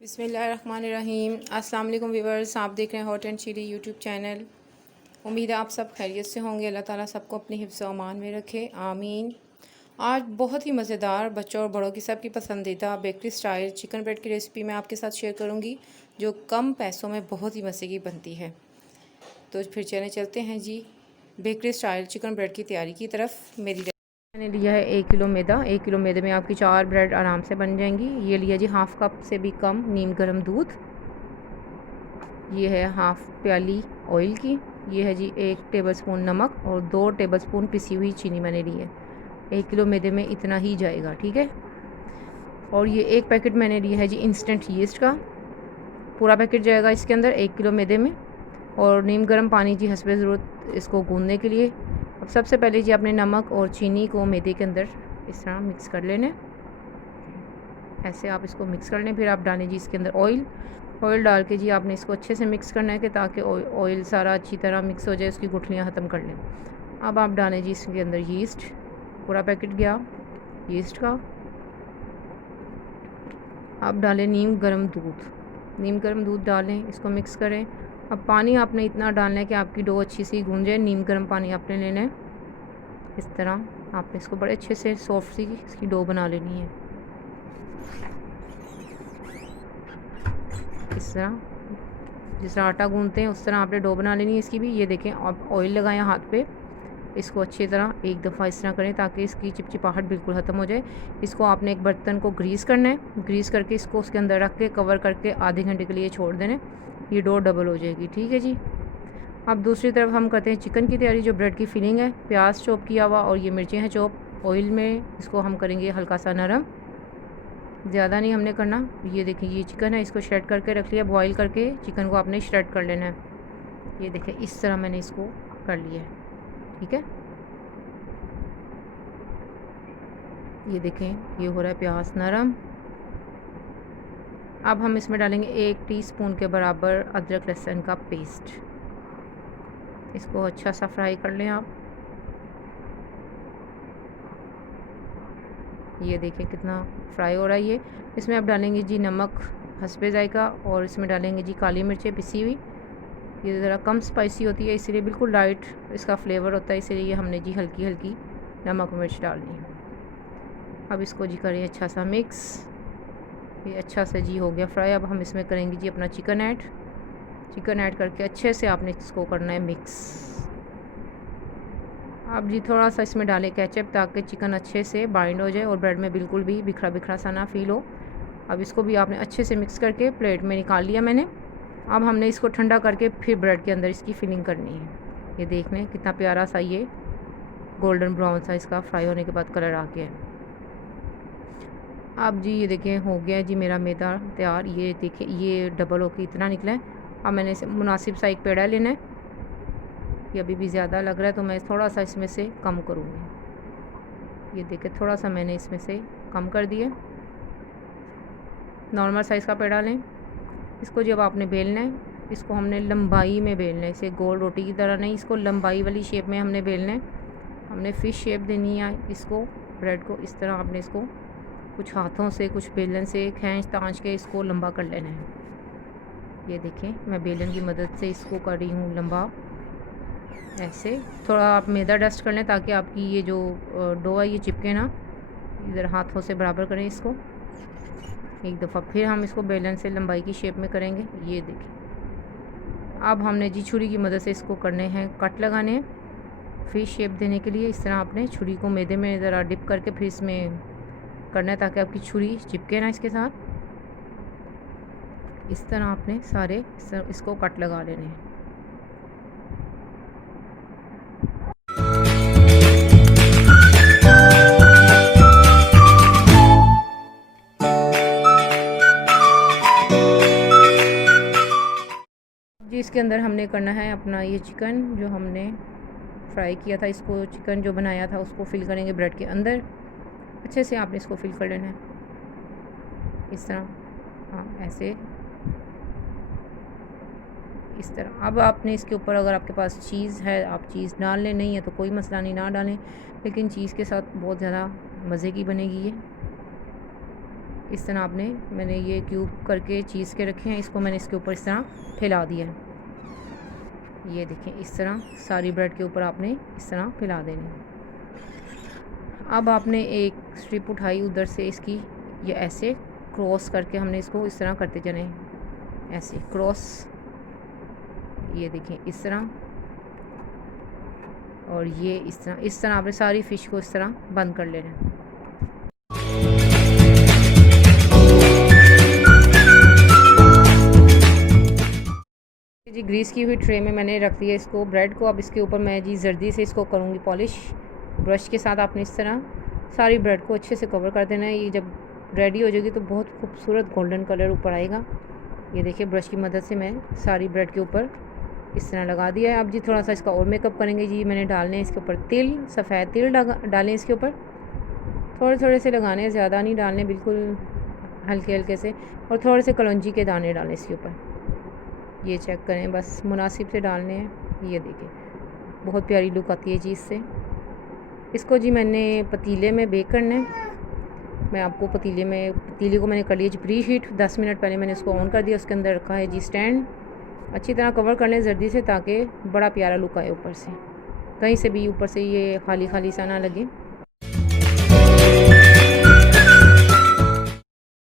बिस्मिल्लाहिर्रहमानिर्रहीम। अस्सलाम वालेकुम व्यूअर्स, आप देख रहे हैं hot and chilli YouTube channel. उम्मीद है आप सब खैरियत से होंगे। अल्लाह ताला सबको अपने हिफ्ज़ व अमान में रखे, आमीन। आज बहुत ही मज़ेदार बच्चों और बड़ों की सबकी पसंदीदा बेकरी स्टाइल चिकन ब्रेड की रेसिपी मैं आपके साथ शेयर करूंगी, जो कम पैसों में बहुत ही मज़े की बनती है। तो फिर चलते हैं जी बेकरी स्टाइल चिकन ब्रेड की तैयारी की तरफ। मैंने लिया है 1 किलो मैदा। 1 किलो मैदे में आपकी 4 ब्रेड आराम से बन जाएंगी। ये लिया जी हाफ़ कप से भी कम नीम गर्म दूध। ये है हाफ़ प्याली ऑयल की। ये है जी 1 टेबलस्पून नमक और 2 टेबलस्पून पिसी हुई चीनी मैंने ली है। 1 किलो मैदे में इतना ही जाएगा, ठीक है। और ये 1 पैकेट मैंने लिया है जी इंस्टेंट यीस्ट का। पूरा पैकेट जाएगा इसके अंदर 1 किलो मैदे में। और नीम गर्म पानी जी हस्बे ज़रूरत इसको गूंदने के लिए। अब सबसे पहले जी आपने नमक और चीनी को मैदे के अंदर इस तरह मिक्स कर लेने। ऐसे आप इसको मिक्स कर लें। फिर आप डालें जी इसके अंदर ऑयल डाल के जी आपने इसको अच्छे से मिक्स करना है कि ताकि ऑयल सारा अच्छी तरह मिक्स हो जाए, उसकी गुठलियाँ ख़त्म कर लें। अब आप डालें जी इसके अंदर यीस्ट। पूरा पैकेट गया यीस्ट का। आप डालें नीम गर्म दूध डालें, इसको मिक्स करें। अब पानी आपने इतना डालना है कि आपकी डो अच्छी सी गूंज जाए। नीम गर्म पानी आपने लेना है। इस तरह आपने इसको बड़े अच्छे से सॉफ्ट सी इसकी डो बना लेनी है। इस तरह जिस तरह आटा गूंदते हैं उस तरह आपने डो बना लेनी है इसकी भी। ये देखें, आप ऑयल लगाएं हाथ पे, इसको अच्छी तरह एक दफ़ा इस तरह करें ताकि इसकी चिपचिपाहट बिल्कुल ख़त्म हो जाए। इसको आपने एक बर्तन को ग्रीस करना है। ग्रीस करके इसको उसके अंदर रख के कवर करके आधे घंटे के लिए छोड़ देना। ये डो डबल हो जाएगी, ठीक है जी। अब दूसरी तरफ हम करते हैं चिकन की तैयारी। जो ब्रेड की फिलिंग है, प्याज चॉप किया हुआ और ये मिर्चें हैं चॉप। ऑयल में इसको हम करेंगे हल्का सा नरम, ज़्यादा नहीं हमने करना। ये देखिए, ये चिकन है, इसको श्रेड करके रख लिया। बॉईल करके चिकन को आपने श्रेड कर लेना है। ये देखिए, इस तरह मैंने इसको कर लिया है, ठीक है। ये देखें, ये हो रहा है प्याज नरम। अब हम इसमें डालेंगे 1 टीस्पून के बराबर अदरक लहसुन का पेस्ट। इसको अच्छा सा फ्राई कर लें आप। ये देखें कितना फ्राई हो रहा है ये। इसमें अब डालेंगे जी नमक हस्बे जायका और इसमें डालेंगे जी काली मिर्चें पिसी हुई। ये ज़रा कम स्पाइसी होती है, इसीलिए बिल्कुल लाइट इसका फ्लेवर होता है, इसीलिए हमने जी हल्की हल्की नमक मिर्च डालनी है। अब इसको जी करें अच्छा सा मिक्स। ये अच्छा सा जी हो गया फ्राई। अब हम इसमें करेंगे जी अपना चिकन ऐड करके अच्छे से आपने इसको करना है मिक्स। अब जी थोड़ा सा इसमें डालें केचप ताकि चिकन अच्छे से बाइंड हो जाए और ब्रेड में बिल्कुल भी बिखरा बिखरा सा ना फील हो। अब इसको भी आपने अच्छे से मिक्स करके प्लेट में निकाल लिया मैंने। अब हमने इसको ठंडा करके फिर ब्रेड के अंदर इसकी फिलिंग करनी है। ये देख लें कितना प्यारा सा ये गोल्डन ब्राउन सा इसका फ्राई होने के बाद कलर आ गया है। अब जी ये देखें, हो गया है जी मेरा मैदा तैयार। ये देखिए, ये डबल होकर इतना निकला है। अब मैंने इसे मुनासिब सा एक पेड़ा लेना है। ये अभी भी ज़्यादा लग रहा है तो मैं थोड़ा सा इसमें से कम करूँगी। ये देखिए, थोड़ा सा मैंने इसमें से कम कर दिया। नॉर्मल साइज़ का पेड़ा लें। इसको जब आपने बेलना है, इसको हमने लंबाई में बेलना है, इसे गोल रोटी की तरह नहीं, इसको लंबाई वाली शेप में हमने बेलना है। हमने फ़िश शेप देनी है इसको, ब्रेड को। इस तरह आपने इसको कुछ हाथों से कुछ बेलन से खींच तांच के इसको लंबा कर लेना है। ये देखें, मैं बेलन की मदद से इसको कर रही हूँ लंबा। ऐसे थोड़ा आप मैदा डस्ट कर लें ताकि आपकी ये जो डो है ये चिपके ना। इधर हाथों से बराबर करें इसको। एक दफ़ा फिर हम इसको बेलन से लंबाई की शेप में करेंगे। ये देखिए, अब हमने जी छुरी की मदद से इसको करने हैं कट लगाने हैं फिश शेप देने के लिए। इस तरह आपने छुरी को मैदे में ज़रा डिप करके फिर इसमें करना है ताकि आपकी छुरी चिपके ना इसके साथ। इस तरह आपने सारे इसको कट लगा लेने हैं। जी इसके अंदर हमने करना है अपना ये चिकन जो हमने फ्राई किया था, इसको चिकन जो बनाया था उसको फिल करेंगे ब्रेड के अंदर। अच्छे से आपने इसको फिल कर लेना है इस तरह। हाँ, ऐसे इस तरह। अब आपने इसके ऊपर अगर आपके पास चीज़ है आप चीज़ डाल लें, नहीं है तो कोई मसला नहीं, ना डालें, लेकिन चीज़ के साथ बहुत ज़्यादा मज़े की बनेगी ये। इस तरह मैंने ये क्यूब करके चीज़ के रखे हैं, इसको मैंने इसके ऊपर इस तरह फैला दिया है। ये देखें, इस तरह सारी ब्रेड के ऊपर आपने इस तरह फैला देनी है। अब आपने एक स्ट्रिप उठाई उधर से इसकी, ये ऐसे क्रॉस करके हमने इसको इस तरह करते जाने, ऐसे क्रॉस, ये देखें इस तरह, और ये इस तरह आपने सारी फ़िश को इस तरह बंद कर लेना है। जी ग्रीस की हुई ट्रे में मैंने रख दिया इसको, ब्रेड को। अब इसके ऊपर मैं जी जर्दी से इसको करूँगी पॉलिश। ब्रश के साथ आपने इस तरह सारी ब्रेड को अच्छे से कवर कर देना है। ये जब रेडी हो जाएगी तो बहुत खूबसूरत गोल्डन कलर ऊपर आएगा। ये देखिए, ब्रश की मदद से मैं सारी ब्रेड के ऊपर इस तरह लगा दिया है। अब जी थोड़ा सा इसका और मेकअप करेंगे जी। मैंने डालने हैं इसके ऊपर तिल, सफ़ेद तिल डालें इसके ऊपर, थोड़े थोड़े से लगाने हैं, ज़्यादा नहीं डालने, बिल्कुल हल्के हल्के से। और थोड़े से कलौंजी के दाने डालें इसके ऊपर, ये चेक करें, बस मुनासिब से डालने हैं। ये देखिए, बहुत प्यारी लुक आती है जी इससे। इसको जी मैंने पतीले में बेक करना है। मैं आपको पतीले को मैंने कर लिया जी प्री हीट। 10 मिनट पहले मैंने इसको ऑन कर दिया। उसके अंदर रखा है जी स्टैंड। अच्छी तरह कवर कर लें जर्दी से, ताकि बड़ा प्यारा लुक आए ऊपर से, कहीं से भी ऊपर से ये खाली खाली सा ना लगे।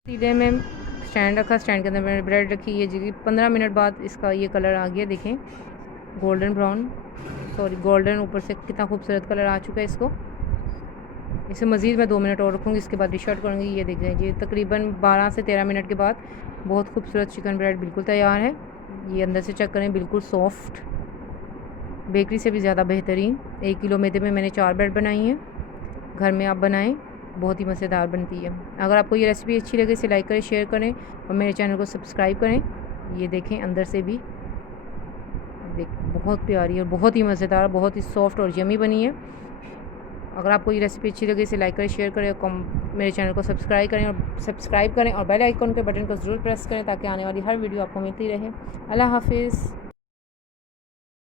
पतीले में स्टैंड रखा, स्टैंड के अंदर मैंने ब्रेड रखी। ये जी 15 मिनट बाद इसका ये कलर आ गया, देखें गोल्डन गोल्डन, ऊपर से कितना खूबसूरत कलर आ चुका है इसको। इसे मज़ीद मैं 2 मिनट और रखूँगी, इसके बाद डिश आउट करूँगी। ये देख लीजिए, तकरीबन 12 से 13 मिनट के बाद बहुत खूबसूरत चिकन ब्रेड बिल्कुल तैयार है। ये अंदर से चेक करें, बिल्कुल सॉफ्ट, बेकरी से भी ज़्यादा बेहतरीन। 1 किलो मैदे में मैंने 4 ब्रेड बनाई हैं। घर में आप बनाएं, बहुत ही मज़ेदार बनती है। अगर आपको ये रेसिपी अच्छी लगे इसे लाइक करें, शेयर करें और मेरे चैनल को सब्सक्राइब करें। ये देखें, अंदर से भी बहुत प्यारी और बहुत ही मज़ेदार, बहुत ही सॉफ्ट और यमी बनी है। अगर आपको ये रेसिपी अच्छी लगे इसे लाइक करें, शेयर करें और मेरे चैनल को सब्सक्राइब करें और बेल आइकन के बटन को ज़रूर प्रेस करें, ताकि आने वाली हर वीडियो आपको मिलती रहे। अल्लाह हाफिज़।